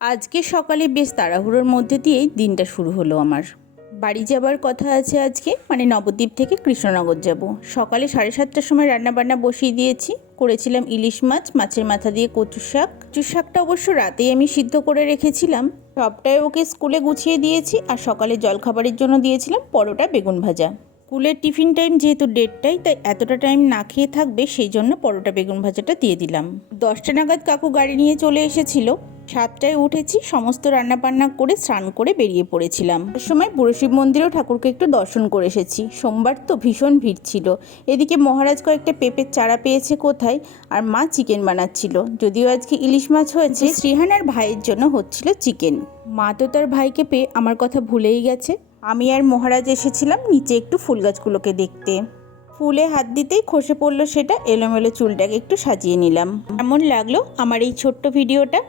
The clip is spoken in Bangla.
আজকে সকালে বেশ তাড়াহুড়োর মধ্যে দিয়েই দিনটা শুরু হলো আমার। বাড়ি যাবার কথা আছে আজকে, মানে নবদ্বীপ থেকে কৃষ্ণনগর যাব। সকালে 7:30টার সময় রান্নাবান্না বসিয়ে দিয়েছি। করেছিলাম ইলিশ মাছ, মাছের মাথা দিয়ে কচু শাক। কচু শাকটা অবশ্য রাতেই আমি সিদ্ধ করে রেখেছিলাম। সবটাই ওকে স্কুলে গুছিয়ে দিয়েছি, আর সকালে জলখাবারের জন্য দিয়েছিলাম পরোটা বেগুন ভাজা। স্কুলের টিফিন টাইম যেহেতু 1:30টায়, তাই এতটা টাইম না খেয়ে থাকবে, সেই জন্য পরোটা বেগুন ভাজাটা দিয়ে দিলাম। 10টা নাগাদ কাকু গাড়ি নিয়ে চলে এসেছিল। 7টায় উঠেছি, সমস্ত রান্নাবান্না করে স্নান করে বেরিয়ে পড়েছিলাম। এর সময় বুড়ো শিব মন্দিরেও ঠাকুরকে একটু দর্শন করে এসেছি। সোমবার তো ভীষণ ভিড় ছিল। এদিকে মহারাজ কয়েকটা পেঁপের চারা পেয়েছে কোথায়, আর মা চিকেন বানাচ্ছিল। যদিও আজকে ইলিশ মাছ হয়েছে, শ্রীহান আর ভাইয়ের জন্য হচ্ছিল চিকেন। মা তো তার ভাইকে পেয়ে আমার কথা ভুলেই গেছে। আমি আর মহারাজ এসেছিলাম নিচে একটু ফুল গাছগুলোকে দেখতে। ফুলে হাত দিতেই খসে পড়লো সেটা। এলোমেলো চুলটাকে একটু সাজিয়ে নিলাম। কেমন লাগলো আমার এই ছোট্ট ভিডিওটা?